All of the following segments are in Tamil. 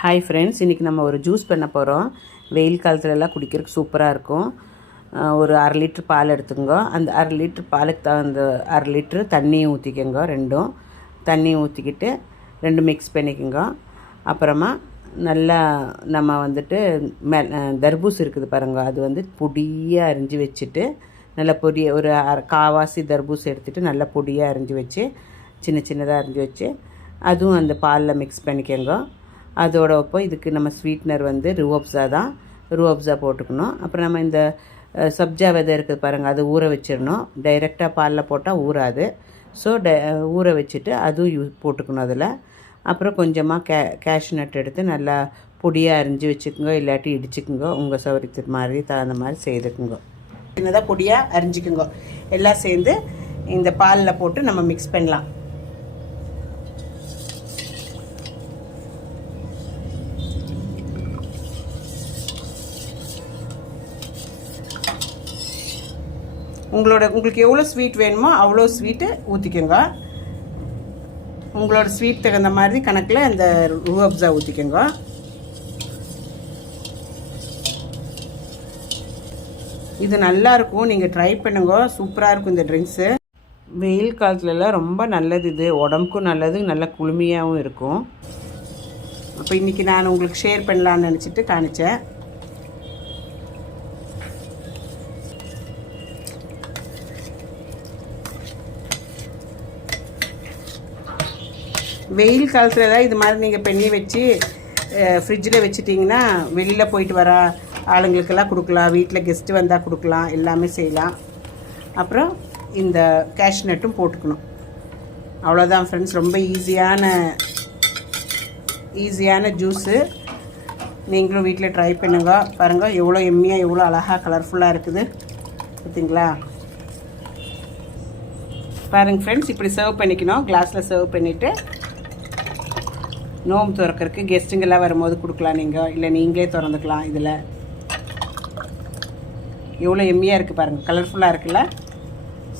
ஹாய் ஃப்ரெண்ட்ஸ், இன்றைக்கி நம்ம ஒரு ஜூஸ் பண்ண போகிறோம். வெயில் காலத்துலலாம் குடிக்கிறதுக்கு சூப்பராக இருக்கும். ஒரு 1/2 லிட்ரு பால் எடுத்துக்கோங்க. அந்த 1/2 லிட்ரு பாலுக்கு தகுந்த 1/2 லிட்ரு தண்ணியும் ஊற்றிக்கோங்க. ரெண்டும் தண்ணியும் ஊற்றிக்கிட்டு 2 மிக்ஸ் பண்ணிக்கோங்க. அப்புறமா நல்லா நம்ம வந்துட்டு தர்பூஸ் இருக்குது பாருங்கள், அது வந்து பொடியாக அரிஞ்சு வச்சுட்டு நல்லா ஒரு காவாசி தர்பூஸ் எடுத்துகிட்டு நல்லா பொடியாக அரிஞ்சு வச்சு சின்ன சின்னதாக அரிஞ்சு வச்சு அதுவும் அந்த பாலில் மிக்ஸ் பண்ணிக்கோங்க. அதோட இப்போ இதுக்கு நம்ம ஸ்வீட்னர் வந்து ரூஅப்ஸா தான், ரூஅப்ஸா போட்டுக்கணும். அப்புறம் நம்ம இந்த சப்ஜா விதை இருக்குது பாருங்கள், அது ஊற வச்சிடணும். டைரெக்டாக பாலில் போட்டால் ஊறாது. ஸோ ஊற வச்சுட்டு அதுவும் போட்டுக்கணும் அதில். அப்புறம் கொஞ்சமாக கேஷ்யூ நட் எடுத்து நல்லா பொடியாக அரிஞ்சு வச்சுக்கோங்க, இல்லாட்டி இடிச்சுக்குங்க. உங்கள் சௌகரியத்துக்கு மாதிரி தகுந்த மாதிரி செய்துக்குங்க. சின்னதாக பொடியாக அரிஞ்சிக்குங்க. எல்லாம் சேர்ந்து இந்த பாலில் போட்டு நம்ம மிக்ஸ் பண்ணலாம். உங்களுக்கு எவ்வளோ ஸ்வீட் வேணுமோ அவ்வளோ ஸ்வீட்டு ஊற்றிக்கோங்க. உங்களோட ஸ்வீட் தகுந்த மாதிரி கணக்கில் இந்த ரூஅப்ஸா ஊற்றிக்கோங்க. இது நல்லாயிருக்கும், நீங்கள் ட்ரை பண்ணுங்க. சூப்பராக இருக்கும் இந்த ட்ரிங்க்ஸு. வெயில் காலத்துலலாம் ரொம்ப நல்லது, இது உடம்புக்கும் நல்லது, நல்ல குளுமையாகவும் இருக்கும். அப்போ இன்றைக்கி நான் உங்களுக்கு ஷேர் பண்ணலான்னு நினச்சிட்டு காணிச்சேன். வெயில் காலத்தில் தான் இது மாதிரி நீங்கள் பண்ணி வச்சு ஃப்ரிட்ஜில் வச்சுட்டிங்கன்னா வெளியில் போயிட்டு வர ஆளுங்களுக்கெல்லாம் கொடுக்கலாம், வீட்டில் கெஸ்ட்டு வந்தால் கொடுக்கலாம், எல்லாமே செய்யலாம். அப்புறம் இந்த கேஷ்யூ நட்டும் போட்டுக்கணும். அவ்வளோதான் ஃப்ரெண்ட்ஸ், ரொம்ப ஈஸியான ஜூஸு. நீங்களும் வீட்டில் ட்ரை பண்ணுங்க. பாருங்கள் எவ்வளோ எம்மியாக, எவ்வளோ அழகாக கலர்ஃபுல்லாக இருக்குது பார்த்தீங்களா? பாருங்கள் ஃப்ரெண்ட்ஸ், இப்படி சர்வ் பண்ணிக்கணும். கிளாஸில் சர்வ் பண்ணிவிட்டு நோம்பு திறக்கிறதுக்கு கெஸ்ட்டுங்கெல்லாம் வரும்போது கொடுக்கலாம். நீங்கள் இல்லை நீங்களே திறந்துக்கலாம். இதில் எவ்வளோ எம்மியாக இருக்குது பாருங்கள், கலர்ஃபுல்லாக இருக்குல்ல,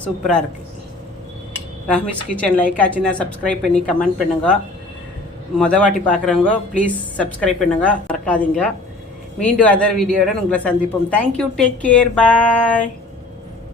சூப்பராக இருக்குது. ரஹ்மீஸ் கிச்சன் லைக் ஆச்சுன்னா சப்ஸ்கிரைப் பண்ணி கமெண்ட் பண்ணுங்க. வாட்டி பார்க்குறவங்க ப்ளீஸ் சப்ஸ்கிரைப் பண்ணுங்க, மறக்காதீங்க. மீண்டும் அதர் வீடியோவுடன் உங்களை சந்திப்போம். தேங்க்யூ, டேக் கேர், பாய்.